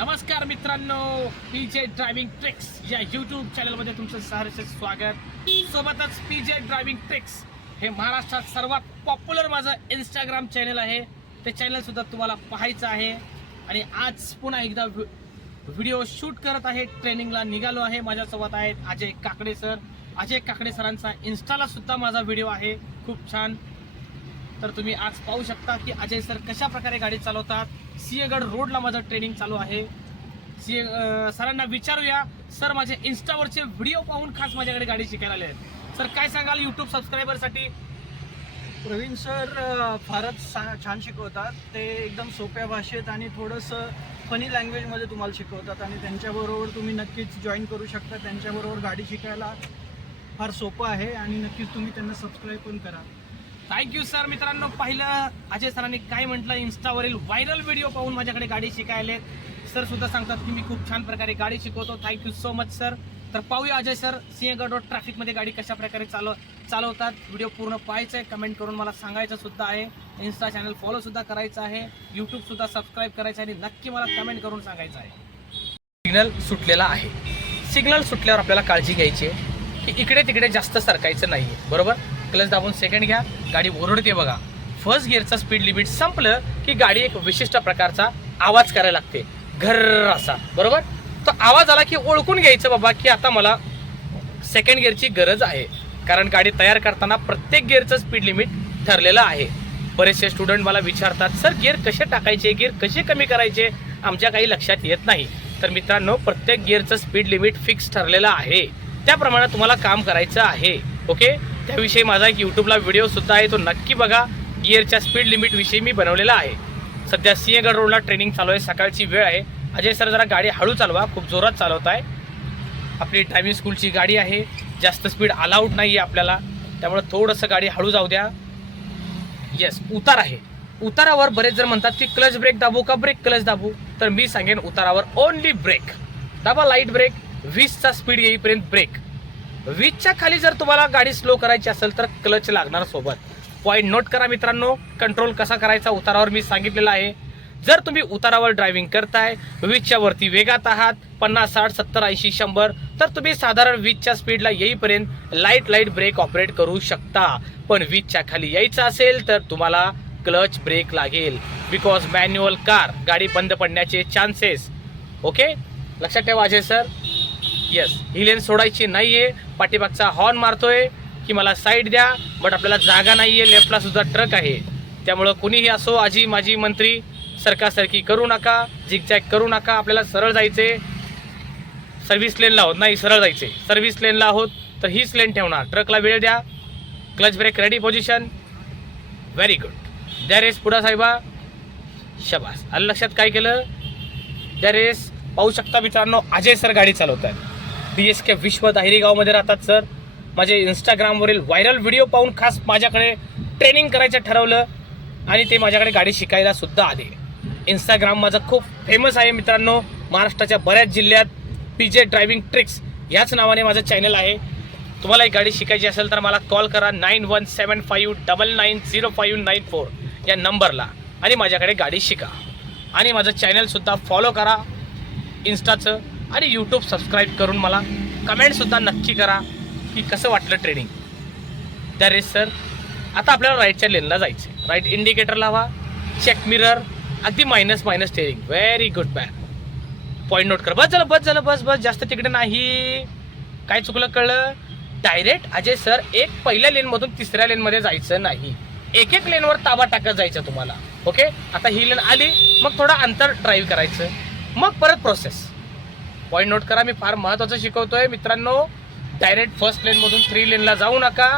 नमस्कार मित्रांनो पी जे ड्रायव्हिंग ट्रिक्स या यूट्यूब चॅनलमध्ये तुमचं सहर्ष स्वागत. सोबतच पी जे ड्रायव्हिंग ट्रिक्स हे महाराष्ट्रात सर्वात पॉप्युलर माझं इंस्टाग्राम चॅनल आहे. ते चॅनलसुद्धा तुम्हाला पाहायचं आहे. आणि आज पुन्हा एकदा व्हि- व्हिडिओ शूट करत आहे ट्रेनिंगला निघालो आहे माझ्यासोबत आहेत अजय काकडे सर अजय काकडे सरांचा इन्स्टाला सुद्धा माझा व्हिडिओ आहे. खूप छान. तर तुम्ही आज पाहू शकता की अजय सर कशा प्रकारे गाडी चालवतात सिंहगड रोडला माझं ट्रेनिंग चालू आहे. सिंह सरांना विचारूया. सर माझे इन्स्टावरचे व्हिडिओ पाहून खास माझ्याकडे गाडी शिकायला आले आहेत. सर काय सांगाल युट्यूब सबस्क्रायबरसाठी प्रवीण सर फारच छान शिकवतात. ते एकदम सोप्या भाषेत आणि थोडंसं फनी लँग्वेजमध्ये तुम्हाला शिकवतात आणि त्यांच्याबरोबर तुम्ही नक्कीच जॉईन करू शकता. त्यांच्याबरोबर गाडी शिकायला फार सोपं आहे आणि नक्कीच तुम्ही त्यांना सबस्क्राईब पण करा. थँक्यू सर मित्रांनो पाहिलं अजय सरांनी काय म्हटलं? इन्स्टावरील व्हायरल व्हिडिओ पाहून माझ्याकडे गाडी शिकायले. सर सुद्धा सांगतात की मी खूप छान प्रकारे गाडी शिकवतो. थँक्यू सो मच सर तर पाहूया अजय सर सिंहगड रोड ट्रॅफिकमध्ये गाडी कशा प्रकारे चालव चालवतात. व्हिडिओ पूर्ण पाहायचा आहे. कमेंट करून मला सांगायचं सुद्धा आहे. इन्स्टा चॅनल फॉलोसुद्धा करायचं आहे. यूट्यूबसुद्धा सबस्क्राईब करायचं आहे. आणि नक्की मला कमेंट करून सांगायचं आहे. सिग्नल सुटलेला आहे. सिग्नल सुटल्यावर आपल्याला काळजी घ्यायची आहे. की इकडे तिकडे जास्त सरकायचं नाही आहे बरोबर? क्लच दाबून सेकंड घ्या. गाडी ओरडते बघा. फर्स्ट गिअरचं स्पीड लिमिट संपलं की गाडी एक विशिष्ट प्रकारचा आवाज करायला लागते. घर असा. बरोबर? तो आवाज आला की ओळखून घ्यायचं बाबा की आता मला सेकंड गिअरची गरज आहे. कारण गाडी तयार करताना प्रत्येक गिअरचं स्पीड लिमिट ठरलेलं आहे. बरेचसे स्टुडंट मला विचारतात सर गिअर कसे टाकायचे? गिअर कसे कमी करायचे? आमच्या काही लक्षात येत नाही. तर मित्रांनो प्रत्येक गिअरचं स्पीड लिमिट फिक्स ठरलेलं आहे. त्याप्रमाणे तुम्हाला काम करायचं आहे. ओके त्याविषयी माझा एक यूट्यूबला व्हिडिओ सुद्धा आहे तो नक्की बघा. गिअरच्या स्पीड लिमिटविषयी मी बनवलेला आहे. सध्या सिंहगड रोडला ट्रेनिंग चालू आहे सकाळची वेळ आहे. अजय सर जरा गाडी हळू चालवा खूप जोरात चालवत आहे. आपली ड्रायव्हिंग स्कूलची गाडी आहे जास्त स्पीड अलाउड नाही आहे आपल्याला. त्यामुळे थोडंसं गाडी हळू जाऊ द्या. येस उतार आहे. उतारावर बरेच जर म्हणतात की क्लच ब्रेक दाबू का ब्रेक क्लच दाबू? तर मी सांगेन उतारावर ओनली ब्रेक दाबा लाइट ब्रेक वीसचा स्पीड येईपर्यंत ब्रेक वीसच्या खाली जर तुम्हाला गाडी स्लो करायची असेल तर क्लच लागणार सोबत. पॉईंट नोट करा मित्रांनो कंट्रोल कसा करायचा उतारावर मी सांगितलेला आहे. जर तुम्ही उतारावर ड्रायव्हिंग करताय वीजच्या वरती वेगात आहात पन्नास साठ सत्तर ऐंशी शंभर तर तुम्ही साधारण वीजच्या स्पीडला येईपर्यंत लाइट लाइट ब्रेक ऑपरेट करू शकता. पण वीजच्या खाली यायचं असेल तर तुम्हाला क्लच ब्रेक लागेल. बिकॉज मॅन्युअल कार गाडी बंद पडण्याचे चान्सेस ओके लक्षात ठेवा अजय सर येस ही लेन सोडायची नाही आहे पाठीमागचा हॉर्न मारतोय की मला साईड द्या बट आपल्याला जागा नाहीये. लेफ्टला सुद्धा ट्रक आहे. त्यामुळं कुणीही असो आजी माजी मंत्री सरकारसारखी करू नका. झिकझॅक करू नका. आपल्याला सरळ जायचे सर्व्हिस लेनला आहोत. नाही सरळ जायचे सर्व्हिस लेनला आहोत तर हीच लेन ठेवणार. ट्रकला वेळ द्या. Clutch brake ready position very good द्या रेस पुढा साहेबा. शबास. आलं लक्षात काय केलं? द्या रेस पाहू शकता मित्रांनो अजय सर गाडी चालवत आहेत बी एस के विश्व दाहिरीगावमध्ये राहतात सर. माझे इंस्टाग्रामवरील व्हायरल व्हिडिओ पाहून खास माझ्याकडे ट्रेनिंग करायचं ठरवलं आणि ते माझ्याकडे गाडी शिकायला सुद्धा आले. इंस्टाग्राम माझं खूप फेमस आहे मित्रांनो. महाराष्ट्राच्या बऱ्याच जिल्ह्यात पी जे ड्रायव्हिंग ट्रिक्स ह्याच नावाने माझं चॅनल आहे. तुम्हाला एक गाडी शिकायची असेल तर मला कॉल करा nine one seven five double nine zero five nine four या नंबरला आणि माझ्याकडे गाडी शिका. आणि माझं चॅनलसुद्धा फॉलो करा. इन्स्टाचं आणि यूट्यूब सबस्क्राईब करून मला कमेंटसुद्धा नक्की करा की कसं वाटलं ट्रेनिंग त्या रेस सर आता आपल्याला राईटच्या लेनला जायचं राईट इंडिकेटर लावा चेक मिरर अगदी minus minus steering very good back point note कर. बस झालं बस झालं बस बस. जास्त तिकडे नाही. काय चुकलं कळलं? डायरेक्ट अजय सर एक पहिल्या लेनमधून तिसऱ्या लेनमध्ये जायचं नाही. एक एक लेनवर ताबा टाकत जायचं तुम्हाला. ओके आता ही लेन आली मग थोडं अंतर ड्राईव्ह करायचं. मग परत प्रोसेस पॉईंट नोट करा मी फार महत्त्वाचं शिकवतोय. मित्रांनो डायरेक्ट फर्स्ट लेनमधून थ्री लेनला जाऊ नका.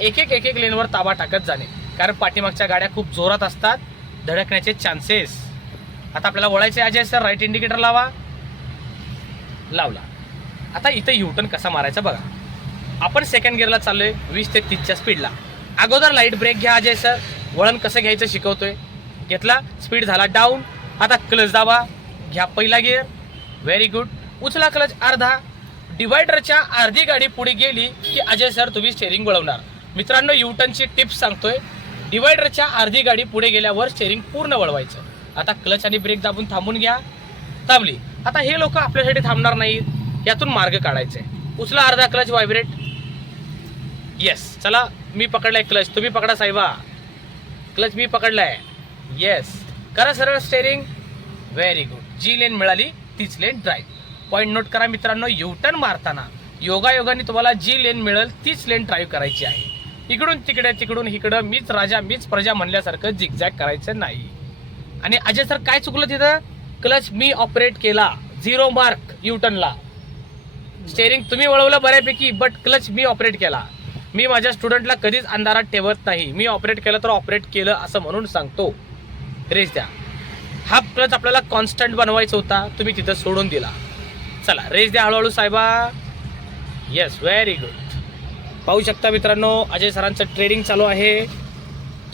एक एक एक एक लेनवर ताबा टाकत जाणे. कारण पाठीमागच्या गाड्या खूप जोरात असतात. धडकण्याचे चान्सेस आता आपल्याला वळायचे अजय सर राईट इंडिकेटर लावा. लावला. आता इथं युटर्न कसा मारायचा बघा. आपण सेकंड गिअरला चाललोय वीस ते तीसच्या स्पीडला अगोदर लाइट ब्रेक घ्या अजय सर वळण कसं घ्यायचं शिकवतोय. घेतला स्पीड झाला डाऊन आता क्लच दाबा. घ्या पहिला गिअर व्हेरी गुड उचला क्लच अर्धा. डिवायडरच्या अर्धी गाडी पुढे गेली की अजय सर तुम्ही स्टेअरिंग वळवणार. मित्रांनो युटनची टिप्स सांगतोय. डिवायडरच्या अर्धी गाडी पुढे गेल्यावर स्टेअरिंग पूर्ण वळवायचं. आता क्लच आणि ब्रेक दाबून थांबून घ्या. थांबली. आता हे लोक आपल्यासाठी थांबणार नाहीत. यातून मार्ग काढायचे. उचला अर्धा क्लच व्हायब्रेट येस चला मी पकडलाय क्लच तुम्ही पकडा साहेबा. क्लच मी पकडलाय. येस करा सरळ स्टेरिंग व्हेरी गुड जी लेन मिळाली तीच लेन ड्राईव्ह पॉईंट नोट करा मित्रांनो युटर्न मारताना योगायोगाने तुम्हाला जी लेन मिळेल तीच लेन ड्राईव्ह करायची आहे. इकडून तिकडे तिकडून इकडं मीच राजा मीच प्रजा म्हणल्यासारखं झिगझॅग करायचं नाही. आणि अजय सर काय चुकलं तिथं? क्लच मी ऑपरेट केला. झिरो मार्क युटर्नला स्टेअरिंग तुम्ही वळवलं बऱ्यापैकी बट क्लच मी ऑपरेट केला. मी माझ्या स्टुडंटला कधीच अंधारात ठेवत नाही. मी ऑपरेट केलं तर ऑपरेट केलं असं म्हणून सांगतो. रेस द्या. हा क्लच आपल्याला कॉन्स्टंट बनवायचा होता. तुम्ही तिथं सोडून दिला. चला रेस द्या हळूहळू साहेबा. येस व्हेरी गुड पाहू शकता मित्रांनो अजय सरांचं ट्रेडिंग चालू आहे.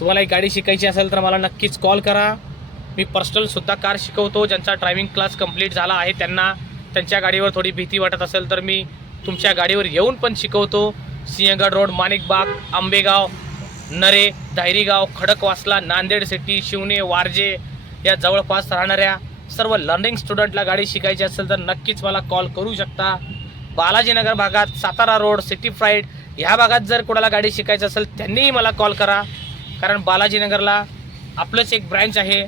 तुम्हाला एक गाडी शिकायची असेल तर मला नक्कीच कॉल करा. मी पर्सनलसुद्धा कार शिकवतो ज्यांचा ड्रायव्हिंग क्लास कंप्लीट झाला आहे त्यांना त्यांच्या गाडीवर थोडी भीती वाटत असेल तर मी तुमच्या गाडीवर येऊन पण शिकवतो. सिंहगड रोड माणिकबाग आंबेगाव नरे धायरीगाव खडकवासला नांदेड सिटी शिवणे वारजे या जवळपास राहणाऱ्या सर्व लर्निंग स्टुडंटला गाडी शिकायची असेल तर नक्कीच मला कॉल करू शकता. बालाजीनगर भागात सातारा रोड सिटी फ्राईड ह्या भागात जर कोणाला गाडी शिकायचं असेल त्यांनीही मला कॉल करा. कारण बालाजीनगरला आपलंच एक ब्रँच आहे.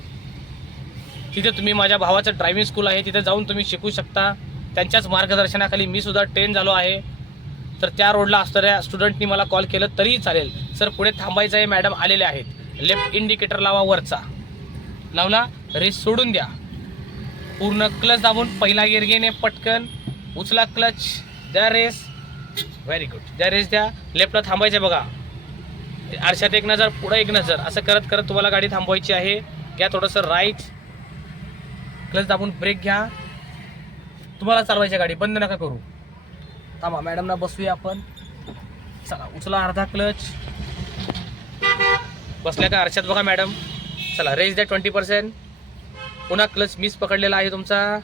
तिथे तुम्ही माझ्या भावाचं ड्रायव्हिंग स्कूल आहे तिथे जाऊन तुम्ही शिकू शकता. त्यांच्याच मार्गदर्शनाखाली मी सुद्धा ट्रेन झालो आहे. तर त्या रोडला असणाऱ्या स्टुडंटनी मला कॉल केलं तरीही चालेल. सर पुढे थांबायचं आहे मॅडम आलेले आहेत. लेफ्ट इंडिकेटर लावा वरचा. लावला रेस सोडून द्या. पूर्ण क्लच दाबून पहिला गिअर घेणे पटकन. उचला क्लच द्या रेस व्हेरी गुड द्या रेस द्या. लेफ्टला थांबायचं आहे बघा. आरशात एक नजर पुढे एक नजर. असं करत करत तुम्हाला गाडी थांबवायची आहे. घ्या थोडंसं राईट क्लच दाबून ब्रेक घ्या. तुम्हाला चालवायची आहे गाडी. बंद नका करू. थांबा मॅडमना बसूया आपण. चला उचला अर्धा क्लच बसल्या का आरशात बघा मॅडम चला रेस द्या ट्वेंटी पर्सेंट पुन्हा क्लच मिस पकडलेला आहे तुमचा.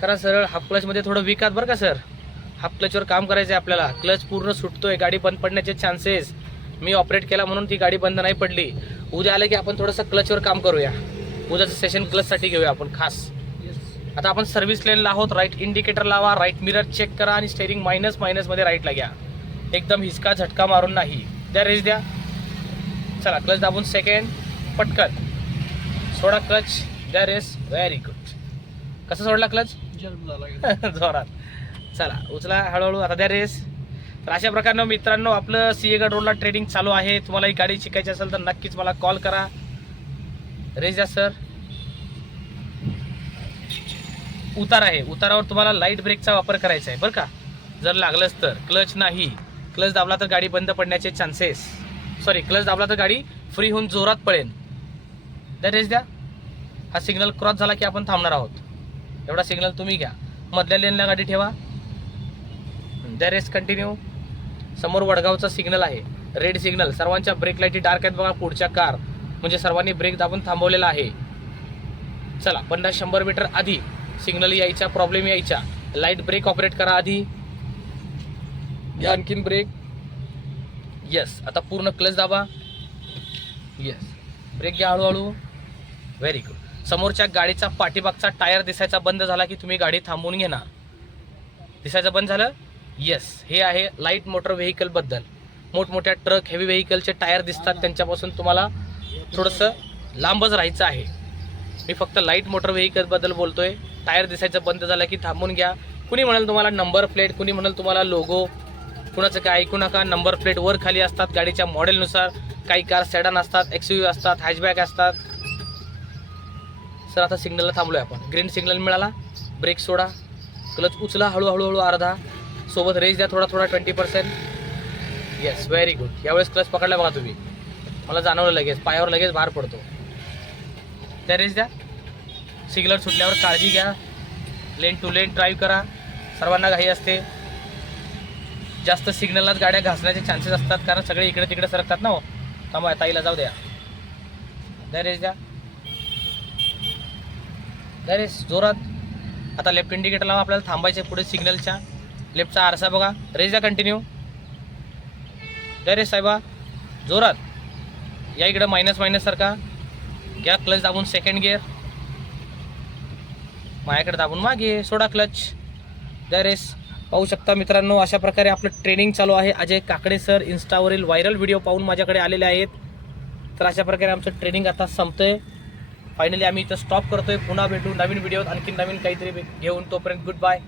करा सरळ हाफ क्लचमध्ये थोडं वीक आहात बरं का सर हाफ क्लचवर काम करायचं आहे आपल्याला. क्लच पूर्ण सुटतोय गाडी बंद पडण्याचे चान्सेस मी ऑपरेट केला म्हणून ती गाडी बंद नाही पडली. उद्या आलं की आपण थोडंसं क्लचवर काम करूया. उद्याचं सेशन क्लचसाठी घेऊया आपण खास. आता आपण सर्व्हिस लेनला आहोत. राईट इंडिकेटर लावा राईट मिरर चेक करा आणि स्टेरिंग मायनस मायनसमध्ये राईटला घ्या. एकदम हिसका झटका मारून नाही. द्या रेस द्या. चला क्लच दाबून सेकंड पटकन. सोडा क्लच दॅर रेस व्हेरी गुड कसं सोडला क्लच जोरात. चला उचला हळूहळू. आता द्या रेस तर अशा प्रकारनं मित्रांनो आपलं सिंहगड रोडला ट्रेडिंग चालू आहे. तुम्हाला ही गाडी शिकायची असेल तर नक्कीच मला कॉल करा. रेस द्या सर उतार आहे. उतारावर तुम्हाला लाइट ब्रेकचा वापर करायचा आहे. बरं का? जर लागलंच तर. क्लच नाही. क्लच दाबला तर गाडी बंद पडण्याचे चान्सेस सॉरी क्लच दाबला तर गाडी फ्री होऊन जोरात पळेल. द्या रेस द्या हा सिग्नल क्रॉस झाला की आपण थांबणार आहोत. एवढा सिग्नल तुम्ही घ्या. मधल्या लेनला गाडी ठेवा. द्या रेस कंटिन्यू समोर वडगावचा सिग्नल आहे. रेड सिग्नल सर्वांच्या ब्रेक लाईटी डार्क आहेत बघा पुढच्या कार म्हणजे सर्वांनी ब्रेक दाबून थांबवलेला आहे. चला पन्नास शंभर मीटर आधी सिग्नल यायचा प्रॉब्लेम यायचा लाइट ब्रेक ऑपरेट करा आधी. घ्या आणखीन ब्रेक येस आता पूर्ण क्लच दाबा. येस ब्रेक घ्या हळूहळू. व्हेरी गुड समोरच्या गाडीचा पाठीमागचा टायर दिसायचा बंद झाला की तुम्ही गाडी थांबवून घेणार. दिसायचं बंद झालं? येस हे आहे लाइट मोटर व्हेकलबद्दल मोठमोठ्या ट्रक हेवी व्हेकलचे टायर दिसतात. त्यांच्यापासून तुम्हाला थोडंसं लांबच राहायचं आहे. मी फक्त लाइट मोटर व्हेकलबद्दल बोलतोय. टायर दिसायचं बंद झालं की थांबून घ्या. कुणी म्हणाल तुम्हाला नंबर प्लेट कुणी म्हणाल तुम्हाला लोगो कुणाचं काय ऐकू नका. नंबर प्लेट वर खाली असतात. गाडीच्या मॉडेलनुसार काही कार सॅडन असतात एक्सयू असतात हॅचबॅक असतात. सर आता सिग्नलला थांबलोय आपण. ग्रीन सिग्नल मिळाला. ब्रेक सोडा. क्लच उचला. हळूहळू हळू अर्धा. सोबत रेस द्या थोडा थोडा twenty percent yes very good यावेळेस क्लच पकडला बघा तुम्ही. मला जाणवलं लगेच. पायावर लगेच भार पडतो. त्या रेस द्या. सिग्नल सुटल्यावर काळजी घ्या. लेन टू लेन ड्राईव्ह करा. सर्वांना घाई असते. जास्त सिग्नललाच गाड्या घासण्याचे चान्सेस असतात. कारण सगळे इकडे तिकडे सरकतात ना हो. थांबा ताईला जाऊ द्या. द्या रेस द्या. डायरेक्ट जोरात. आता लेफ्ट इंडिकेटर लावा आपल्याला थांबायचं पुढे सिग्नलच्या लेफ्टचा आरसा बघा. रेज द्या कंटिन्यू डायरेक्ट साहेबा जोरात. या इकडं मायनस मायनस सारखा. घ्या क्लच दाबून सेकंड गिअर मायाकडे दाबून मागे सोडा क्लच दरेस पाहू शकता मित्रांनो अशा प्रकारे आपलं ट्रेनिंग चालू आहे. अजय काकडे सर इन्स्टावरील व्हायरल व्हिडिओ पाहून माझ्याकडे आलेले आहेत. तर अशा प्रकारे आमचं ट्रेनिंग आता संपतं आहे फायनली आम्ही इथं स्टॉप करतोय. पुन्हा भेटू नवीन व्हिडिओ आणखी नवीन काहीतरी घेऊन तोपर्यंत गुड बाय